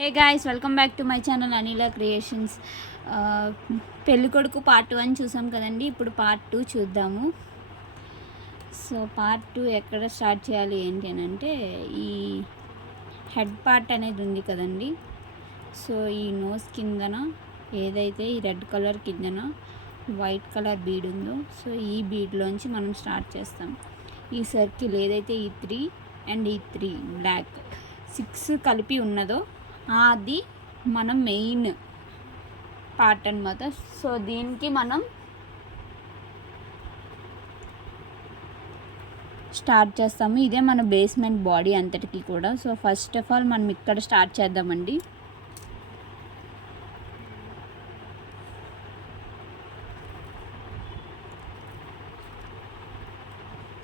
Hey guys, welcome back to my channel Anila creations. పెళ్ళికొడుకు part 1 చూసాం కదండి. ఇప్పుడు పార్ట్ 2 చూద్దాము. సో పార్ట్ 2 ఎక్కడ స్టార్ట్ చేయాలి ఏంటి అని అంటే, ఈ హెడ్ పార్ట్ అనేది ఉంది కదండి. సో ఈ నోస్ కిందన ఏదైతే ఈ రెడ్ కలర్ కిందన వైట్ కలర్ బీడ్ ఉందో, సో ఈ బీడ్లోంచి మనం స్టార్ట్ చేస్తాం. ఈ సర్కిల్ ఏదైతే ఈ 3 అండ్ ఈ 3 బ్లాక్ 6 కలిపి ఉన్నదో అది మనం మెయిన్ పార్ట్ అనమాట. సో దీనికి మనం స్టార్ట్ చేస్తాము. ఇదే మన బేస్మెంట్ బాడీ అంతటికి కూడా. సో ఫస్ట్ ఆఫ్ ఆల్ మనం ఇక్కడ స్టార్ట్ చేద్దామండి.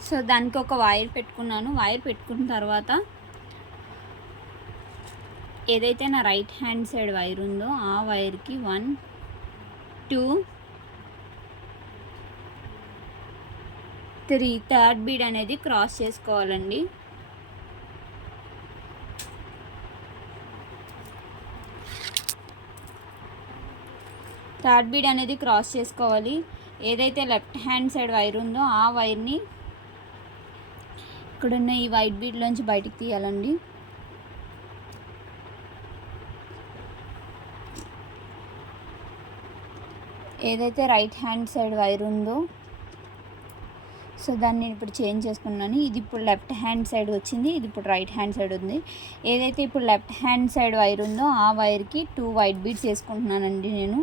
సో దానికి ఒక వైర్ పెట్టుకున్నాను. వైర్ పెట్టుకున్న తర్వాత ఏదైతే నా రైట్ హ్యాండ్ సైడ్ వైర్ ఉందో ఆ వైర్కి 1 2 3 థర్డ్ బీడ్ అనేది క్రాస్ చేసుకోవాలండి. థర్డ్ బీడ్ అనేది క్రాస్ చేసుకోవాలి. ఏదైతే లెఫ్ట్ హ్యాండ్ సైడ్ వైర్ ఉందో ఆ వైర్ని ఇక్కడున్న ఈ వైట్ బీడ్లోంచి బయటికి తీయాలండి. ఏదైతే రైట్ హ్యాండ్ సైడ్ వైర్ ఉందో సో దాన్ని నేను ఇప్పుడు చేంజ్ చేసుకున్నాను. ఇది ఇప్పుడు లెఫ్ట్ హ్యాండ్ సైడ్ వచ్చింది, ఇది ఇప్పుడు రైట్ హ్యాండ్ సైడ్ ఉంది. ఏదైతే ఇప్పుడు లెఫ్ట్ హ్యాండ్ సైడ్ వైర్ ఉందో ఆ వైర్కి 2 వైట్ బీడ్స్ వేసుకుంటున్నానండి నేను.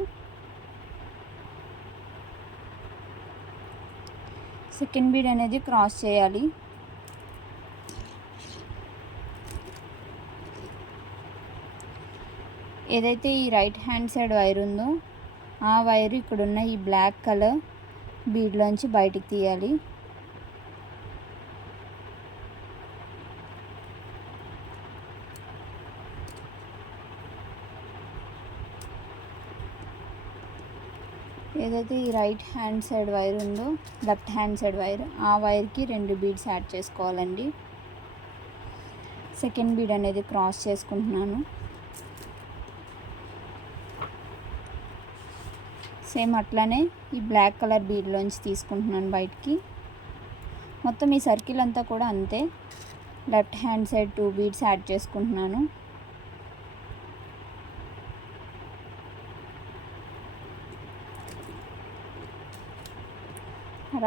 సెకండ్ బీడ్ అనేది క్రాస్ చేయాలి. ఏదైతే ఈ రైట్ హ్యాండ్ సైడ్ వైర్ ఉందో ఆ వైర్ ఇక్కడున్న ఈ బ్లాక్ కలర్ బీడ్లోంచి బయటికి తీయాలి. ఏదైతే ఈ రైట్ హ్యాండ్ సైడ్ వైర్ ఉందో లెఫ్ట్ హ్యాండ్ సైడ్ వైర్ ఆ వైర్కి 2 బీడ్స్ యాడ్ చేసుకోవాలండి. సెకండ్ బీడ్ అనేది క్రాస్ చేసుకుంటున్నాను. సేమ్ అట్లానే ఈ బ్లాక్ కలర్ బీడ్లోంచి తీసుకుంటున్నాను బయటికి. మొత్తం ఈ సర్కిల్ అంతా కూడా అంతే. Left hand side 2 beads add చేసుకుంటున్నాను.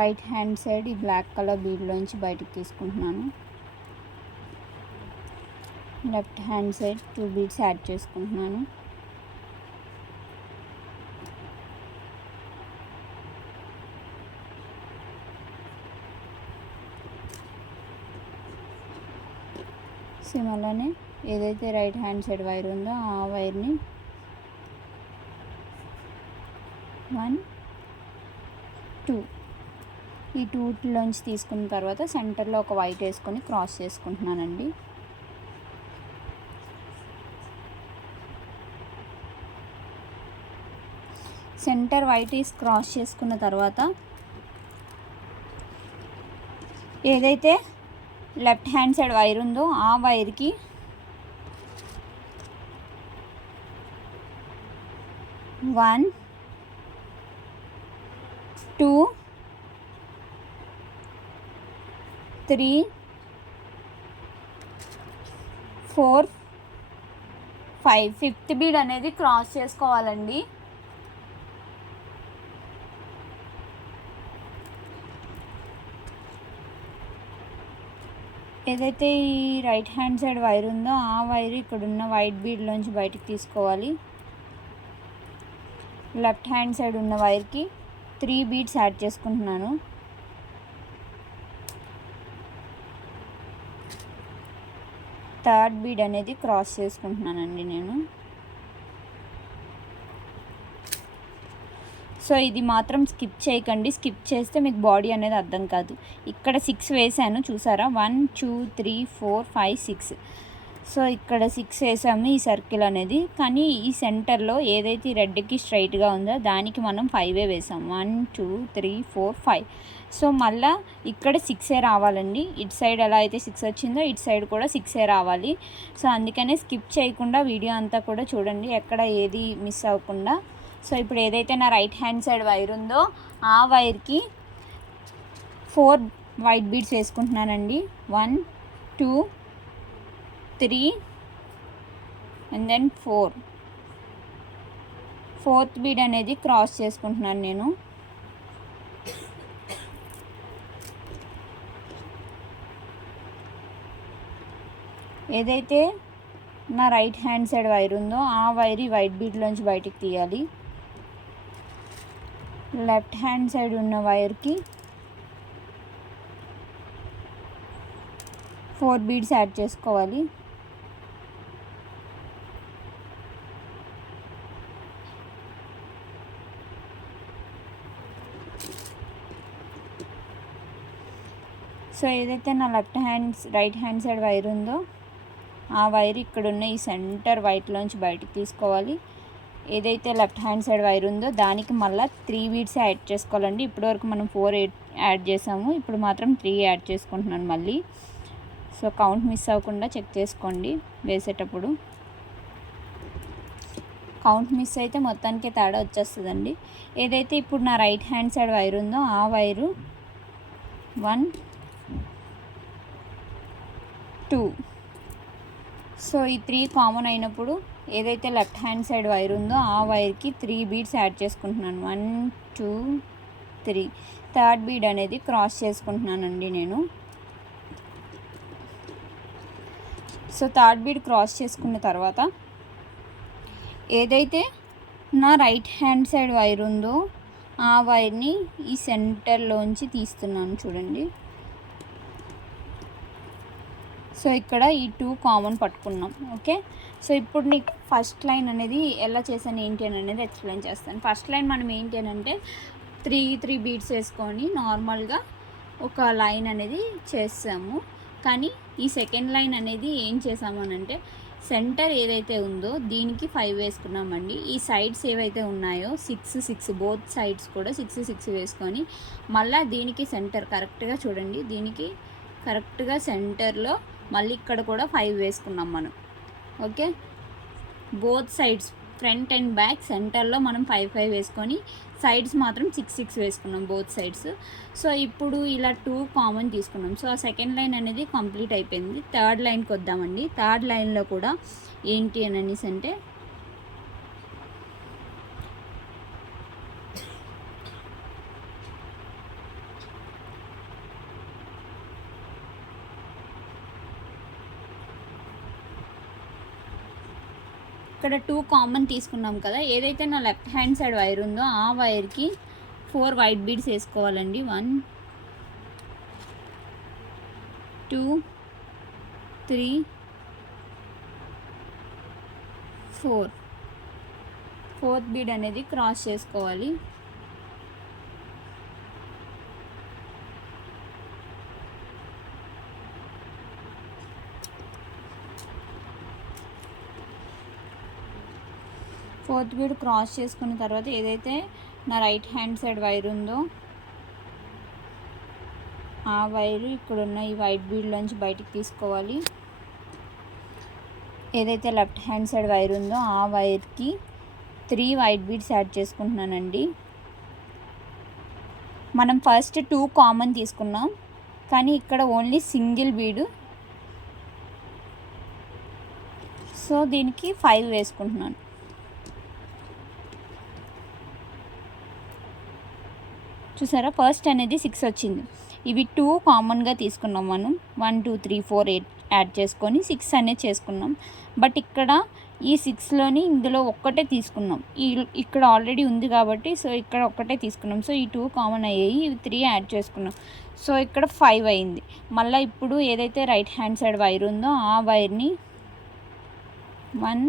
రైట్ హ్యాండ్ సైడ్ ఈ బ్లాక్ కలర్ బీడ్లోంచి బయటికి తీసుకుంటున్నాను. Left hand side 2 beads add చేసుకుంటున్నాను. సేమ్ అలానే ఏదైతే రైట్ హ్యాండ్ సైడ్ వైర్ ఉందో ఆ వైర్ని 1 2 ఈ 2లోంచి తీసుకున్న తర్వాత సెంటర్లో ఒక వైట్ వేసుకొని క్రాస్ చేసుకుంటున్నానండి. సెంటర్ వైట్ వేసి క్రాస్ చేసుకున్న తర్వాత ఏదైతే లెఫ్ట్ హ్యాండ్ సైడ్ వైర్ ఉందో ఆ వైర్కి 1 2 3 4 5 ఫిఫ్త్ బీడ్ అనేది క్రాస్ చేసుకోవాలండి. ఏదైతే ఈ రైట్ హ్యాండ్ సైడ్ వైర్ ఉందో ఆ వైర్ ఇక్కడున్న వైట్ బీడ్లోంచి బయటికి తీసుకోవాలి. లెఫ్ట్ హ్యాండ్ సైడ్ ఉన్న వైర్కి 3 బీడ్స్ యాడ్ చేసుకుంటున్నాను. థర్డ్ బీడ్ అనేది క్రాస్ చేసుకుంటున్నానండి నేను. సో ఇది మాత్రం స్కిప్ చేయకండి. స్కిప్ చేస్తే మీకు బాడీ అనేది అర్థం కాదు. ఇక్కడ 6 వేసాను చూసారా, 1 2 3 4 5 6. సో ఇక్కడ 6 వేసాము ఈ సర్కిల్ అనేది, కానీ ఈ సెంటర్లో ఏదైతే రెడ్కి స్ట్రైట్గా ఉందో దానికి మనం 5 వేసాం. 1 2 3 4 5. సో మళ్ళీ ఇక్కడ 6 రావాలండి. ఇటు సైడ్ ఎలా అయితే 6 వచ్చిందో ఇటు సైడ్ కూడా 6 రావాలి. సో అందుకనే స్కిప్ చేయకుండా వీడియో అంతా కూడా చూడండి, ఎక్కడ ఏది మిస్ అవ్వకుండా. సో ఇప్పుడు ఏదైతే నా రైట్ హ్యాండ్ సైడ్ వైర్ ఉందో ఆ వైర్కి 4 వైట్ బీడ్స్ వేసుకుంటున్నానండి. 1 2 3 అండ్ దెన్ 4. ఫోర్త్ బీడ్ అనేది క్రాస్ చేసుకుంటున్నాను నేను. ఏదైతే నా రైట్ హ్యాండ్ సైడ్ వైర్ ఉందో ఆ వైర్ ఈ వైట్ బీడ్లోంచి బయటికి తీయాలి. లెఫ్ట్ హ్యాండ్ సైడ్ ఉన్న వైర్కి 4 బీడ్స్ యాడ్ చేసుకోవాలి. సో ఏదైతే నా రైట్ హ్యాండ్ సైడ్ వైర్ ఉందో ఆ వైర్ ఇక్కడున్న ఈ సెంటర్ వైట్లోంచి బయటకు తీసుకోవాలి. ఏదైతే లెఫ్ట్ హ్యాండ్ సైడ్ వైర్ ఉందో దానికి మళ్ళీ 3 బీడ్స్ యాడ్ చేసుకోవాలండి. ఇప్పటివరకు మనం 4 యాడ్ చేసాము, ఇప్పుడు మాత్రం 3 యాడ్ చేసుకుంటున్నాను మళ్ళీ. సో కౌంట్ మిస్ అవ్వకుండా చెక్ చేసుకోండి వేసేటప్పుడు. కౌంట్ మిస్ అయితే మొత్తానికి తేడా వచ్చేస్తుందండి. ఏదైతే ఇప్పుడు నా రైట్ హ్యాండ్ సైడ్ వైర్ ఉందో ఆ వైరు 1 2. సో ఈ 3 కామన్ అయినప్పుడు ఏదైతే లెఫ్ట్ హ్యాండ్ సైడ్ వైర్ ఉందో ఆ వైర్కి 3 బీడ్స్ యాడ్ చేసుకుంటున్నాను. 1 2 3. థర్డ్ బీడ్ అనేది క్రాస్ చేసుకుంటున్నానండి నేను. సో థర్డ్ బీడ్ క్రాస్ చేసుకున్న తర్వాత ఏదైతే నా రైట్ హ్యాండ్ సైడ్ వైర్ ఉందో ఆ వైర్ని ఈ సెంటర్లోంచి తీస్తున్నాను చూడండి. సో ఇక్కడ ఈ 2 కామన్ పట్టుకున్నాం. ఓకే, సో ఇప్పుడు నీకు ఫస్ట్ లైన్ అనేది ఎలా చేశాను ఏంటి అని అనేది ఎక్స్ప్లెయిన్ చేస్తాను. ఫస్ట్ లైన్ మనం ఏంటి అని అంటే 3 బీడ్స్ వేసుకొని నార్మల్గా ఒక లైన్ అనేది చేసాము. కానీ ఈ సెకండ్ లైన్ అనేది ఏం చేసాము అని అంటే సెంటర్ ఏదైతే ఉందో దీనికి 5 వేసుకున్నామండి. ఈ సైడ్స్ ఏవైతే ఉన్నాయో 6 బోత్ సైడ్స్ కూడా 6 వేసుకొని మళ్ళీ దీనికి సెంటర్ కరెక్ట్గా చూడండి, దీనికి కరెక్ట్గా సెంటర్లో మళ్ళీ ఇక్కడ కూడా 5 వేసుకున్నాం మనం. Okay, both sides front and back సెంటర్లో మనం 5 వేసుకొని సైడ్స్ మాత్రం 6 వేసుకున్నాం బోత్ సైడ్స్. సో ఇప్పుడు ఇలా 2 కామన్ తీసుకున్నాం. సో ఆ సెకండ్ లైన్ అనేది కంప్లీట్ అయిపోయింది. థర్డ్ లైన్కి వద్దామండి. థర్డ్ లైన్లో కూడా ఏంటి అని అనేసి అంటే ఇక్కడ 2 కామన్ తీసుకున్నాం కదా, ఏదైతే నా లెఫ్ట్ హ్యాండ్ సైడ్ వైర్ ఉందో ఆ వైర్కి 4 వైట్ బీడ్స్ వేసుకోవాలండి. 1 2 3 4. ఫోర్త్ బీడ్ అనేది క్రాస్ చేసుకోవాలి. ఫోర్త్ బీడ్ క్రాస్ చేసుకున్న తర్వాత ఏదైతే నా రైట్ హ్యాండ్ సైడ్ వైర్ ఉందో ఆ వైరు ఇక్కడున్న ఈ వైట్ బీడ్లోంచి బయటికి తీసుకోవాలి. ఏదైతే లెఫ్ట్ హ్యాండ్ సైడ్ వైర్ ఉందో ఆ వైర్కి 3 వైట్ బీడ్స్ యాడ్ చేసుకుంటున్నానండి. మనం ఫస్ట్ 2 కామన్ తీసుకున్నాం, కానీ ఇక్కడ ఓన్లీ సింగిల్ బీడు. సో దీనికి 5 వేసుకుంటున్నాను. చూసారా, ఫస్ట్ అనేది 6 వచ్చింది. ఇవి 2 కామన్గా తీసుకున్నాం మనం. 1 2 3 4 8 యాడ్ చేసుకొని 6 అనేది చేసుకున్నాం. బట్ ఇక్కడ ఈ 6లోని ఇందులో ఒక్కటే తీసుకున్నాం. ఇక్కడ ఆల్రెడీ ఉంది కాబట్టి సో ఇక్కడ ఒక్కటే తీసుకున్నాం. సో ఈ 2 కామన్ అయ్యాయి, ఇవి 3 యాడ్ చేసుకున్నాం. సో ఇక్కడ 5 అయింది. మళ్ళీ ఇప్పుడు ఏదైతే రైట్ హ్యాండ్ సైడ్ వైర్ ఉందో ఆ వైర్ని 1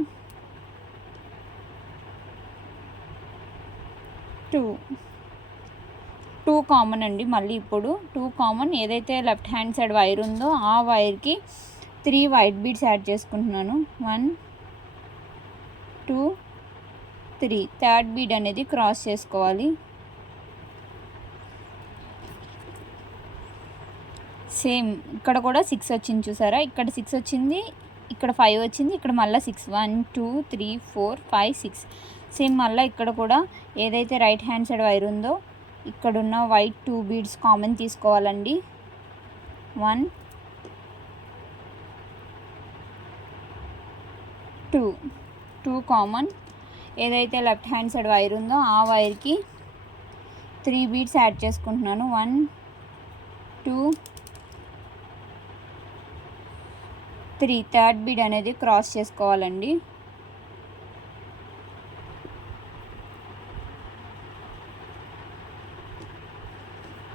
2 కామన్ అండి. మళ్ళీ ఇప్పుడు 2 కామన్ ఏదైతే లెఫ్ట్ హ్యాండ్ సైడ్ వైర్ ఉందో ఆ వైర్కి 3 వైట్ బీడ్స్ యాడ్ చేసుకుంటున్నాను. 1 2 3. థర్డ్ బీడ్ అనేది క్రాస్ చేసుకోవాలి. సేమ్ ఇక్కడ కూడా 6 వచ్చింది చూసారా, ఇక్కడ 6 వచ్చింది, ఇక్కడ 5 వచ్చింది, ఇక్కడ మళ్ళీ 6. 1 2 3 4 5 6. సేమ్ మళ్ళీ ఇక్కడ కూడా ఏదైతే రైట్ హ్యాండ్ సైడ్ వైర్ ఉందో ఇక్కడున్న వైట్ 2 బీడ్స్ కామన్ తీసుకోవాలండి. 1 2 కామన్. ఏదైతే లెఫ్ట్ హ్యాండ్ సైడ్ వైర్ ఉందో ఆ వైర్కి 3 బీడ్స్ యాడ్ చేసుకుంటున్నాను. 1 2 3. థర్డ్ బీడ్ అనేది క్రాస్ చేసుకోవాలండి.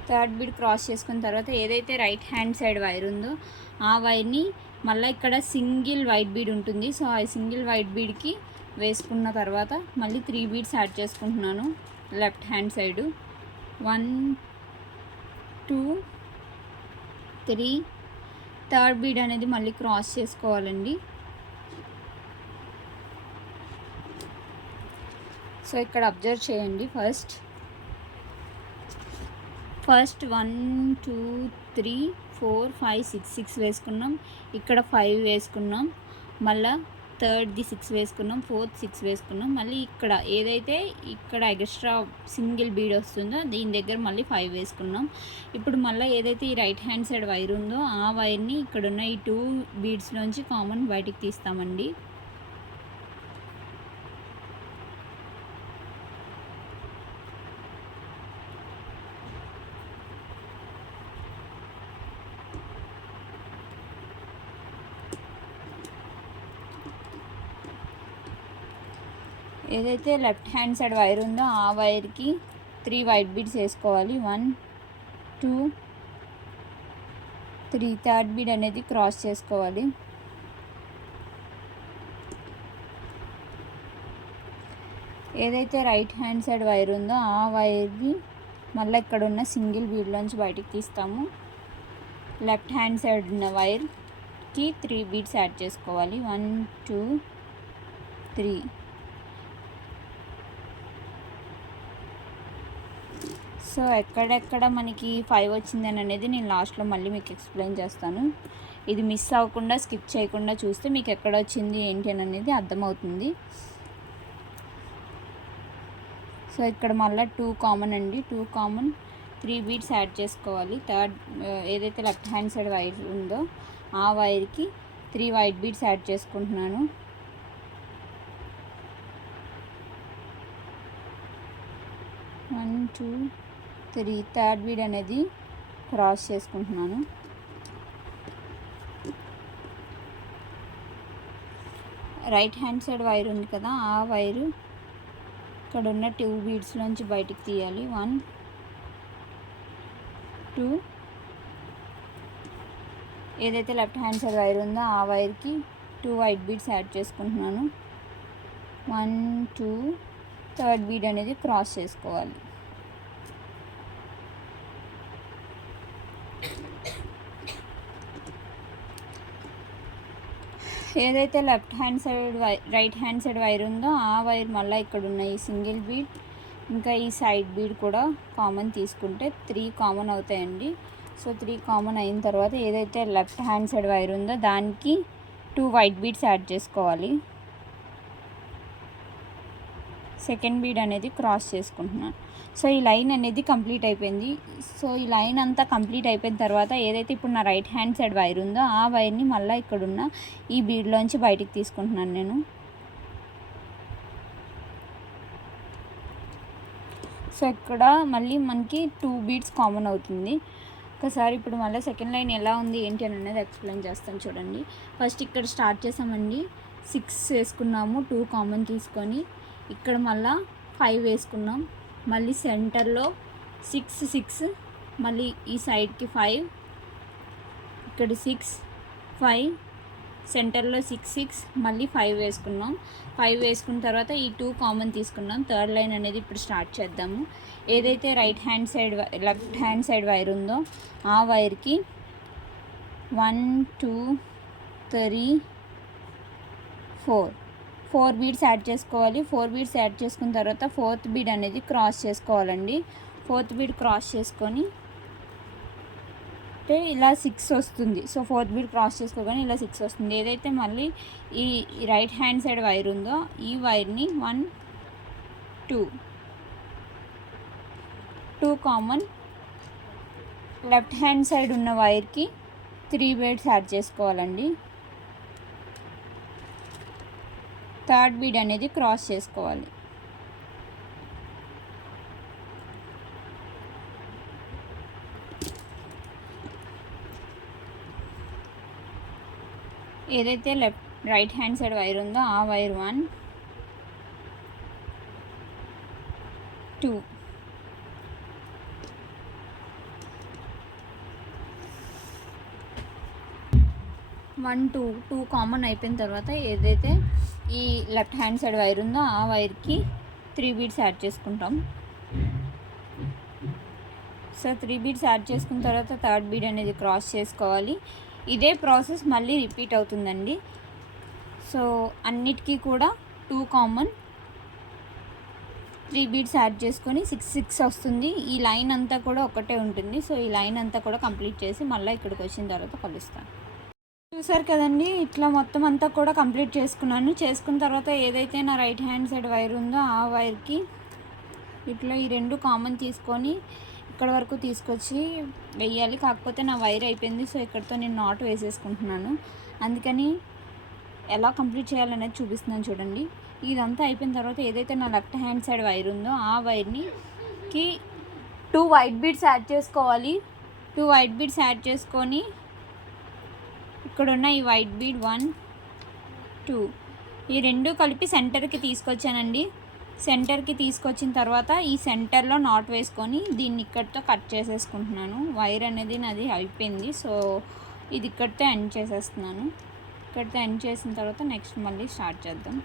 థర్డ్ బీడ్ క్రాస్ చేసుకున్న తర్వాత ఏదైతే రైట్ హ్యాండ్ సైడ్ వైర్ ఉందో ఆ వైర్ని మళ్ళీ ఇక్కడ సింగిల్ వైట్ బీడ్ ఉంటుంది. సో ఆ సింగిల్ వైట్ బీడ్కి వేసుకున్న తర్వాత మళ్ళీ 3 బీడ్స్ యాడ్ చేసుకుంటున్నాను left hand side. 1 2 3. Third bead అనేది మళ్ళీ క్రాస్ చేసుకోవాలండి. సో ఇక్కడ అబ్జర్వ్ చేయండి. ఫస్ట్ 1 2 3 4 5 6 వేసుకున్నాం, ఇక్కడ 5 వేసుకున్నాం, మళ్ళీ థర్డ్ది 6 వేసుకున్నాం, ఫోర్త్ 6 వేసుకున్నాం, మళ్ళీ ఇక్కడ ఏదైతే ఇక్కడ ఎక్స్ట్రా సింగిల్ బీడ్ వస్తుందో దీని దగ్గర మళ్ళీ 5 వేసుకున్నాం. ఇప్పుడు మళ్ళీ ఏదైతే ఈ రైట్ హ్యాండ్ సైడ్ వైర్ ఉందో ఆ వైర్ని ఇక్కడున్న ఈ 2 బీడ్స్లోంచి కామన్ బయటికి తీస్తామండి. ఏదైతే లెఫ్ట్ హ్యాండ్ సైడ్ వైర్ ఉందో ఆ వైర్కి 3 వైట్ బీడ్స్ వేసుకోవాలి. 1 2 3. థర్డ్ బీడ్ అనేది క్రాస్ చేసుకోవాలి. ఏదైతే రైట్ హ్యాండ్ సైడ్ వైర్ ఉందో ఆ వైర్ని మళ్ళీ ఇక్కడ ఉన్న సింగిల్ బీడ్లోంచి బయటికి తీస్తాము. లెఫ్ట్ హ్యాండ్ సైడ్ ఉన్న వైర్కి 3 బీడ్స్ యాడ్ చేసుకోవాలి. 1 2 3. సో ఎక్కడెక్కడ మనకి 5 వచ్చిందని అనేది నేను లాస్ట్లో మళ్ళీ మీకు ఎక్స్ప్లెయిన్ చేస్తాను. ఇది మిస్ అవ్వకుండా స్కిప్ చేయకుండా చూస్తే మీకు ఎక్కడ వచ్చింది ఏంటి అని అనేది అర్థమవుతుంది. సో ఇక్కడ మళ్ళీ 2 కామన్ అండి. 2 కామన్ 3 బీడ్స్ యాడ్ చేసుకోవాలి. థర్డ్ ఏదైతే లెఫ్ట్ హ్యాండ్ సైడ్ వైర్ ఉందో ఆ వైర్కి 3 వైట్ బీడ్స్ యాడ్ చేసుకుంటున్నాను. 1 2 3. థర్డ్ బీడ్ అనేది క్రాస్ చేసుకుంటున్నాను. రైట్ హ్యాండ్ సైడ్ వైర్ ఉంది కదా ఆ వైరు ఇక్కడ ఉన్న 2 బీడ్స్లోంచి బయటికి తీయాలి. 1 2. ఏదైతే లెఫ్ట్ హ్యాండ్ సైడ్ వైర్ ఉందో ఆ వైర్కి 2 వైట్ బీడ్స్ యాడ్ చేసుకుంటున్నాను. 1 2. థర్డ్ బీడ్ అనేది క్రాస్ చేసుకోవాలి. ఏదైతే left hand side right hand side wire ఉందో ఆ వైర్ మళ్ళీ ఇక్కడ ఉన్న ఈ సింగిల్ బీడ్ ఇంకా ఈ సైడ్ బీడ్ కూడా కామన్ తీసుకుంటే 3 కామన్ అవుతాయండి. సో 3 కామన్ అయిన తర్వాత ఏదైతే లెఫ్ట్ హ్యాండ్ సైడ్ వైర్ ఉందో దానికి 2 వైట్ బీడ్స్ యాడ్ చేసుకోవాలి. సెకండ్ బీడ్ అనేది క్రాస్ చేసుకుంటున్నాను. సో ఈ లైన్ అనేది కంప్లీట్ అయిపోయింది. సో ఈ లైన్ అంతా కంప్లీట్ అయిపోయిన తర్వాత ఏదైతే ఇప్పుడు నా రైట్ హ్యాండ్ సైడ్ వైర్ ఉందో ఆ వైర్ని మళ్ళీ ఇక్కడున్న ఈ బీడ్లోంచి బయటికి తీసుకుంటున్నాను నేను. సో ఇక్కడ మళ్ళీ మనకి 2 బీడ్స్ కామన్ అవుతుంది. ఒకసారి ఇప్పుడు మళ్ళీ సెకండ్ లైన్ ఎలా ఉంది ఏంటి అని అనేది ఎక్స్ప్లెయిన్ చేస్తాను చూడండి. ఫస్ట్ ఇక్కడ స్టార్ట్ చేసామండి, 6 వేసుకున్నాము 2 కామన్ తీసుకొని, ఇక్కడ మళ్ళీ 5 వేసుకున్నాం, మళ్ళీ సెంటర్లో 6 6, మళ్ళీ ఈ సైడ్కి 5, ఇక్కడ 6 5, సెంటర్లో 6 6, మళ్ళీ 5 వేసుకున్నాం. 5 వేసుకున్న తర్వాత ఈ 2 కామన్ తీసుకున్నాం. థర్డ్ లైన్ అనేది ఇప్పుడు స్టార్ట్ చేద్దాము. ఏదైతే right hand side left hand side wire ఉందో ఆ వైర్కి 1 2 3 4 4 బీడ్స్ యాడ్ చేసుకోవాలి. 4 బీడ్స్ యాడ్ చేసుకున్న తర్వాత ఫోర్త్ బీడ్ అనేది క్రాస్ చేసుకోవాలండి. ఫోర్త్ బీడ్ క్రాస్ చేసుకొని అంటే ఇలా 6 వస్తుంది. సో ఫోర్త్ బీడ్ క్రాస్ చేసుకోగానే ఇలా 6 వస్తుంది. ఏదైతే మళ్ళీ ఈ రైట్ హ్యాండ్ సైడ్ వైర్ ఉందో ఈ వైర్ని 1 2 కామన్, లెఫ్ట్ హ్యాండ్ సైడ్ ఉన్న వైర్కి 3 బీడ్స్ యాడ్ చేసుకోవాలండి. థర్డ్ బీడ్ అనేది క్రాస్ చేసుకోవాలి. ఏదైతే రైట్ హ్యాండ్ సైడ్ వైర్ ఉందో ఆ వైర్ 1 2 1 2 కామన్ అయిపోయిన తర్వాత ఏదైతే ఈ లెఫ్ట్ హ్యాండ్ సైడ్ వైర్ ఉందో ఆ వైర్కి 3 బీడ్స్ యాడ్ చేసుకుంటాం. సో 3 బీడ్స్ యాడ్ చేసుకున్న తర్వాత థర్డ్ బీడ్ అనేది క్రాస్ చేసుకోవాలి. ఇదే ప్రాసెస్ మళ్ళీ రిపీట్ అవుతుందండి. సో అన్నిటికీ కూడా 2 కామన్, 3 బీడ్స్ యాడ్ చేసుకొని 6 వస్తుంది. ఈ లైన్ అంతా కూడా ఒకటే ఉంటుంది. సో ఈ లైన్ అంతా కూడా కంప్లీట్ చేసి మళ్ళీ ఇక్కడికి వచ్చిన తర్వాత కలుస్తాను. చూసారు కదండి, ఇట్లా మొత్తం అంతా కూడా కంప్లీట్ చేసుకున్నాను. చేసుకున్న తర్వాత ఏదైతే నా రైట్ హ్యాండ్ సైడ్ వైర్ ఉందో ఆ వైర్కి ఇట్లా ఈ 2 కామన్ తీసుకొని ఇక్కడ వరకు తీసుకొచ్చి వెయ్యాలి. కాకపోతే నా వైర్ అయిపోయింది. సో ఇక్కడితో నేను నాట్ వేసేసుకుంటున్నాను. అందుకని ఎలా కంప్లీట్ చేయాలనేది చూపిస్తున్నాను చూడండి. ఇదంతా అయిపోయిన తర్వాత ఏదైతే నా లెఫ్ట్ హ్యాండ్ సైడ్ వైర్ ఉందో ఆ వైర్ని 2 వైట్ బీడ్స్ యాడ్ చేసుకోవాలి. 2 వైట్ బీడ్స్ యాడ్ చేసుకొని ఇక్కడున్న ఈ వైట్ బీడ్ 1 2 ఈ 2 కలిపి సెంటర్కి తీసుకొచ్చానండి. సెంటర్కి తీసుకొచ్చిన తర్వాత ఈ సెంటర్లో నాట్ వేసుకొని దీన్ని ఇక్కడితో కట్ చేసేసుకుంటున్నాను. వైర్ అనేది నాది అయిపోయింది. సో ఇది ఇక్కడితో ఎండ్ చేసేస్తున్నాను. ఇక్కడితో ఎండ్ చేసిన తర్వాత నెక్స్ట్ మళ్ళీ స్టార్ట్ చేద్దాం.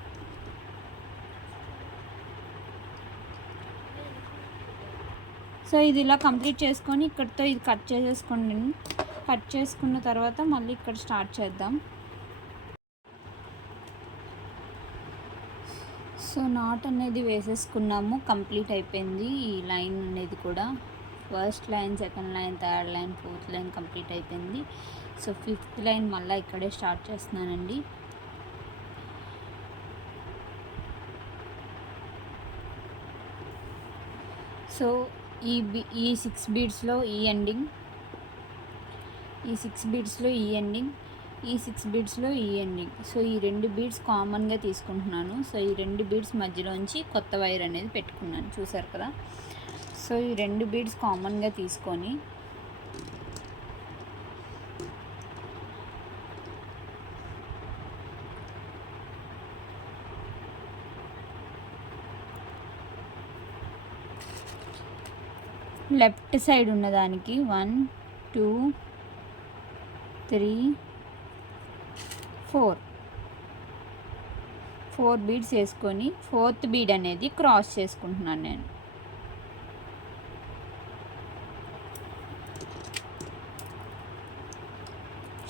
సో ఇది ఇలా కంప్లీట్ చేసుకొని ఇక్కడితో ఇది కట్ చేసేసుకోండి. కట్ చేసుకున్న తర్వాత మళ్ళీ ఇక్కడ స్టార్ట్ చేద్దాం. సో నాట్ అనేది వేసేసుకున్నాము. కంప్లీట్ అయిపోయింది. ఈ లైన్ అనేది కూడా first line, second line, third line, fourth line complete అయిపోయింది. సో ఫిఫ్త్ లైన్ మళ్ళీ ఇక్కడే స్టార్ట్ చేస్తున్నానండి. సో ఈ 6 బీడ్స్లో ఈ ఎండింగ్, ఈ 6 బీడ్స్లో ఈ ఎండింగ్, ఈ 6 బీడ్స్లో ఈ ఎండింగ్. సో ఈ 2 బీడ్స్ కామన్గా తీసుకుంటున్నాను. సో ఈ 2 బీడ్స్ మధ్యలోంచి కొత్త వైర్ అనేది పెట్టుకున్నాను. చూసారు కదా. సో ఈ 2 బీడ్స్ కామన్గా తీసుకొని లెఫ్ట్ సైడ్ ఉన్నదానికి 1 2 3 4 బీడ్స్ వేసుకొని ఫోర్త్ బీడ్ అనేది క్రాస్ చేసుకుంటున్నాను నేను.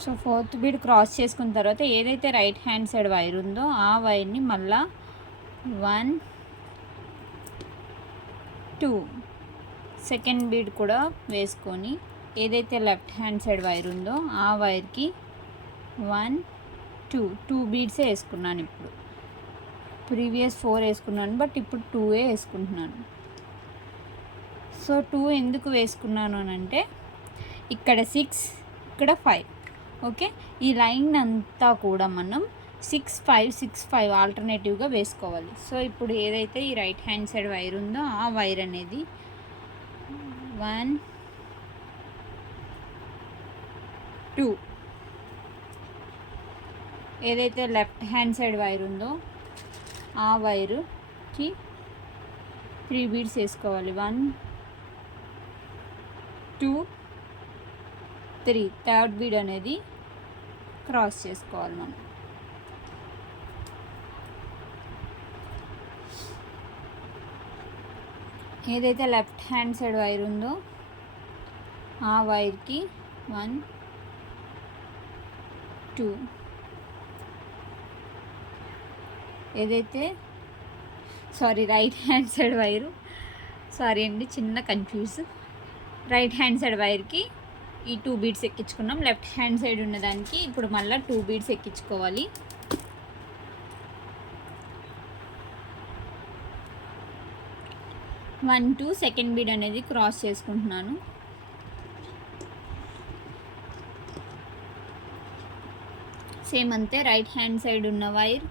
సో ఫోర్త్ బీడ్ క్రాస్ చేసుకున్న తర్వాత ఏదైతే రైట్ హ్యాండ్ సైడ్ వైర్ ఉందో ఆ వైర్ని మళ్ళా 1 2 సెకండ్ బీడ్ కూడా వేసుకొని ఏదైతే లెఫ్ట్ హ్యాండ్ సైడ్ వైర్ ఉందో ఆ వైర్కి 1 2 బీడ్సే వేసుకున్నాను. ఇప్పుడు ప్రీవియస్ 4 వేసుకున్నాను, బట్ ఇప్పుడు 2 వేసుకుంటున్నాను. సో 2 ఎందుకు వేసుకున్నాను అని అంటే ఇక్కడ 6 ఇక్కడ 5. ఓకే, ఈ లైన్ అంతా కూడా మనం 6 5 6 5 ఆల్టర్నేటివ్గా వేసుకోవాలి. సో ఇప్పుడు ఏదైతే ఈ రైట్ హ్యాండ్ సైడ్ వైర్ ఉందో ఆ వైర్ అనేది 1 2 ఏదైతే లెఫ్ట్ హ్యాండ్ సైడ్ వైర్ ఉందో ఆ వైరుకి 3 బీడ్స్ వేసుకోవాలి. 1 2 3 థర్డ్ బీడ్ అనేది క్రాస్ చేసుకోవాలి మనం. ఏదైతే లెఫ్ట్ హ్యాండ్ సైడ్ వైర్ ఉందో ఆ వైర్కి 1 2 ఏదైతే right hand side wire, sorry అండి చిన్న కన్ఫ్యూజ్. రైట్ హ్యాండ్ సైడ్ వైర్కి ఈ 2 బీడ్స్ ఎక్కించుకున్నాం. లెఫ్ట్ హ్యాండ్ సైడ్ ఉన్నదానికి ఇప్పుడు మళ్ళీ 2 బీడ్స్ ఎక్కించుకోవాలి. వన్ టూ సెకండ్ బీడ్ అనేది క్రాస్ చేసుకుంటున్నాను. సేమ్ అంతే. రైట్ హ్యాండ్ సైడ్ ఉన్న వైర్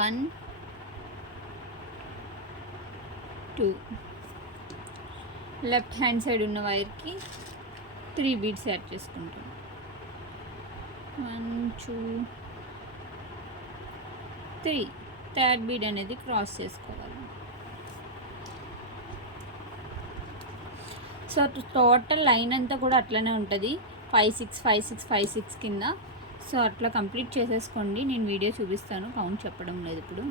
1 2, లెఫ్ట్ హ్యాండ్ సైడ్ ఉన్న వైర్కి 3 బీడ్స్ యాడ్ చేసుకుంటాం. 1 2 3, థర్డ్ బీడ్ అనేది క్రాస్ చేసుకోవాలి. సో టోటల్ లైన్ అంతా కూడా అట్లనే ఉంటుంది, 5 6 5 6 5 6 కింద. సో అట్లా కంప్లీట్ చేసేసుకోండి. నేను వీడియో చూపిస్తాను, కౌంట్ చెప్పడం లేదు ఇప్పుడు.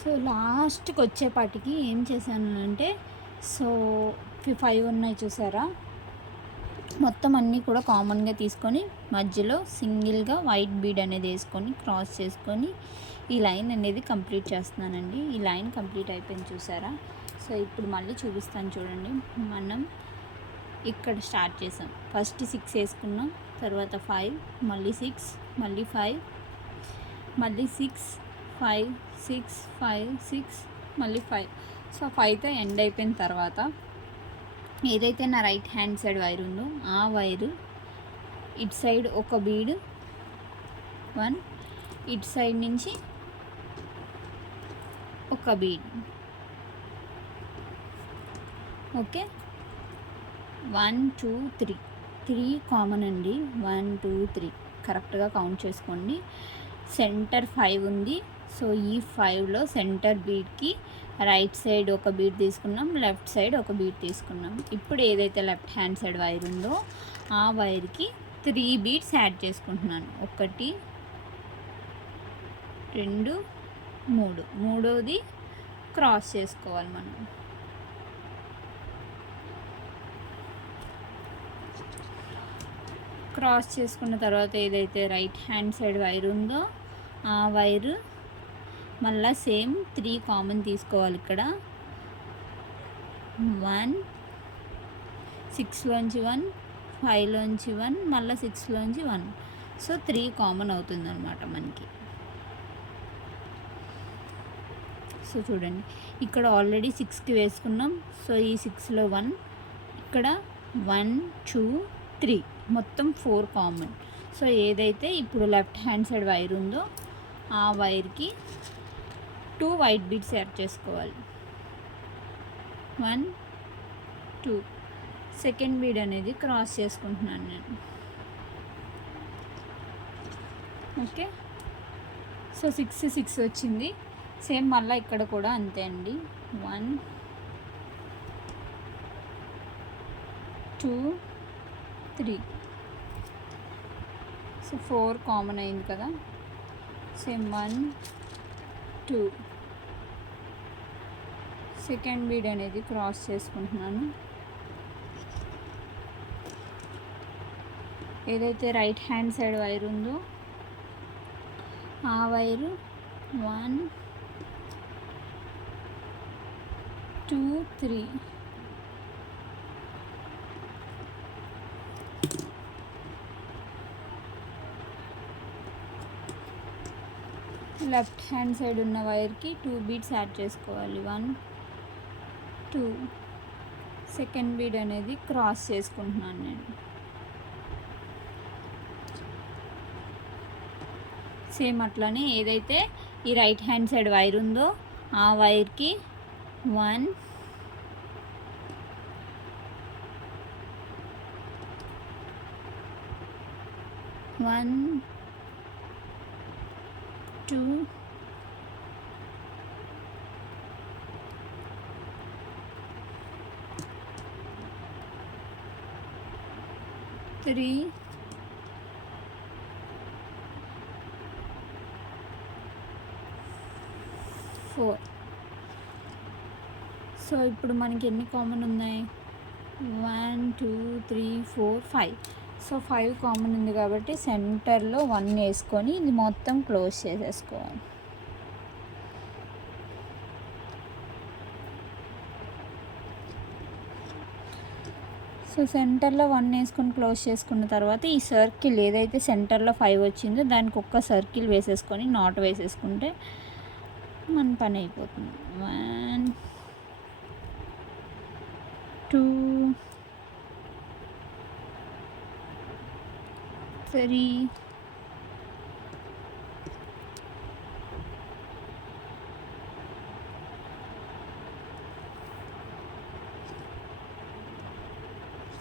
సో లాస్ట్కి వచ్చేపాటికి ఏం చేశాను అంటే, సో 5 ఉన్నాయి చూసారా, మొత్తం అన్నీ కూడా కామన్గా తీసుకొని మధ్యలో సింగిల్గా వైట్ బీడ్ అనేది వేసుకొని క్రాస్ చేసుకొని ఈ లైన్ అనేది కంప్లీట్ చేస్తున్నానండి. ఈ లైన్ కంప్లీట్ అయిపోయింది చూసారా. సో ఇప్పుడు మళ్ళీ చూపిస్తాను చూడండి. మనం ఇక్కడ స్టార్ట్ చేసాం, ఫస్ట్ 6 వేసుకున్నాం, తర్వాత 5, మళ్ళీ 6, మళ్ళీ 5, మళ్ళీ 6 5 6 5 6, మళ్ళీ 5. సో 5తో ఎండ్ అయిపోయిన తర్వాత ఏదైతే నా రైట్ హ్యాండ్ సైడ్ వైర్ ఉందో ఆ వైరు ఇటు సైడ్ ఒక బీడ్ 1, ఇటు సైడ్ నుంచి ఒక బీడ్. ఓకే, 1 2 3 కామన్ అండి. 1 2 3 కరెక్ట్గా కౌంట్ చేసుకోండి. సెంటర్ 5 ఉంది. సో ఈ 5లో సెంటర్ బీడ్కి రైట్ సైడ్ ఒక బీడ్ తీసుకున్నాం, లెఫ్ట్ సైడ్ ఒక బీడ్ తీసుకున్నాం. ఇప్పుడు ఏదైతే లెఫ్ట్ హ్యాండ్ సైడ్ వైర్ ఉందో ఆ వైర్కి 3 బీడ్స్ యాడ్ చేసుకుంటున్నాను. 1 2 3, మూడోది క్రాస్ చేసుకోవాలి మనం. క్రాస్ చేసుకున్న తర్వాత ఏదైతే రైట్ హ్యాండ్ సైడ్ వైర్ ఉందో ఆ వైరు మళ్ళీ సేమ్ 3 కామన్ తీసుకోవాలి. ఇక్కడ 1 6లోంచి 1 5లోంచి 1 మళ్ళీ 6లోంచి 1. సో 3 కామన్ అవుతుంది అనమాట మనకి. సో చూడండి ఇక్కడ ఆల్రెడీ 6కి వేసుకున్నాం. సో ఈ 6లో 1, ఇక్కడ 1 2 3 మొత్తం 4 కామన్. సో ఏదైతే ఇప్పుడు లెఫ్ట్ హ్యాండ్ సైడ్ వైర్ ఉందో ఆ వైర్కి 2 వైట్ బీడ్స్ యాడ్ చేసుకోవాలి. 1 2 సెకండ్ బీడ్ అనేది క్రాస్ చేసుకుంటున్నాను నేను. ఓకే, సో 6 6 వచ్చింది. సేమ్ మళ్ళీ ఇక్కడ కూడా అంతే అండి. 1 2 3. సో 4 కామన్ అయింది కదా. సేమ్ 1 2 సెకండ్ బీడ్ అనేది క్రాస్ చేసుకుంటున్నాను. ఏదైతే రైట్ హ్యాండ్ సైడ్ వైర్ ఉందో ఆ వైరు 1 2 3 లెఫ్ట్ హ్యాండ్ సైడ్ ఉన్న వైర్కి 2 బీడ్స్ యాడ్ చేసుకోవాలి. 1 2 సెకండ్ బీడ్ అనేది క్రాస్ చేసుకుంటున్నాను నేను. సేమ్ అట్లనే ఏదైతే ఈ రైట్ హ్యాండ్ సైడ్ వైర్ ఉందో ఆ వైర్కి 1 2 3 4. సో ఇప్పుడు మనకి ఎన్ని కామన్ ఉన్నాయి? 1 2 3 4 5. సో 5 కామన్ ఉంది కాబట్టి సెంటర్లో 1 వేసుకొని ఇది మొత్తం క్లోజ్ చేసేసుకోవాలి. సో సెంటర్లో 1 వేసుకొని క్లోజ్ చేసుకున్న తర్వాత ఈ సర్కిల్ ఏదైతే సెంటర్లో 5 వచ్చిందో దానికి ఒక్క సర్కిల్ వేసేసుకొని నాట్ వేసేసుకుంటే మన పని అయిపోతుంది. 1 2 3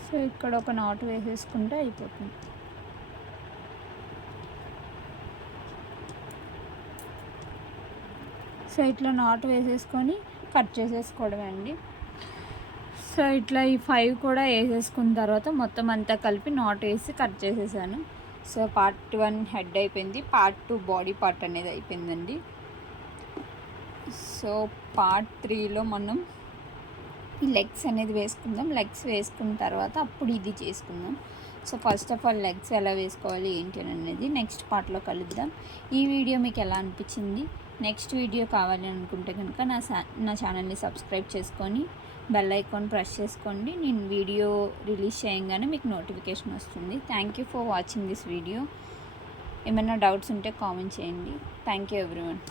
సో ఇక్కడ ఒక నాట్ వేసేసుకుంటే అయిపోతుంది. సో ఇట్లా నాట్ వేసేసుకొని కట్ చేసేసుకోవడమే అండి. సో ఇట్లా ఈ 5 కూడా వేసేసుకున్న తర్వాత మొత్తం అంతా కలిపి నాట్ వేసి కట్ చేసేసాను. సో పార్ట్ 1 హెడ్ అయిపోయింది, పార్ట్ 2 బాడీ పార్ట్ అనేది అయిపోయిందండి. సో పార్ట్ 3లో మనం ఈ లెగ్స్ అనేది వేసుకుందాం. లెగ్స్ వేసుకున్న తర్వాత అప్పుడు ఇది చేసుకుందాం. So first of all legs ఎలా వేసుకోవాలి ఏంటి అనేది నెక్స్ట్ పార్ట్లో కలుద్దాం. ఈ వీడియో మీకు ఎలా అనిపించింది? నెక్స్ట్ వీడియో కావాలి అనుకుంటే కనుక నా ఛానల్ని సబ్స్క్రైబ్ చేసుకొని బెల్ ఐకాన్ ప్రెస్ చేసుకోండి. నేను వీడియో రిలీజ్ చేయగానే మీకు నోటిఫికేషన్ వస్తుంది. Thank you for watching this video. ఏమైనా డౌట్స్ ఉంటే కామెంట్ చేయండి. Thank you everyone.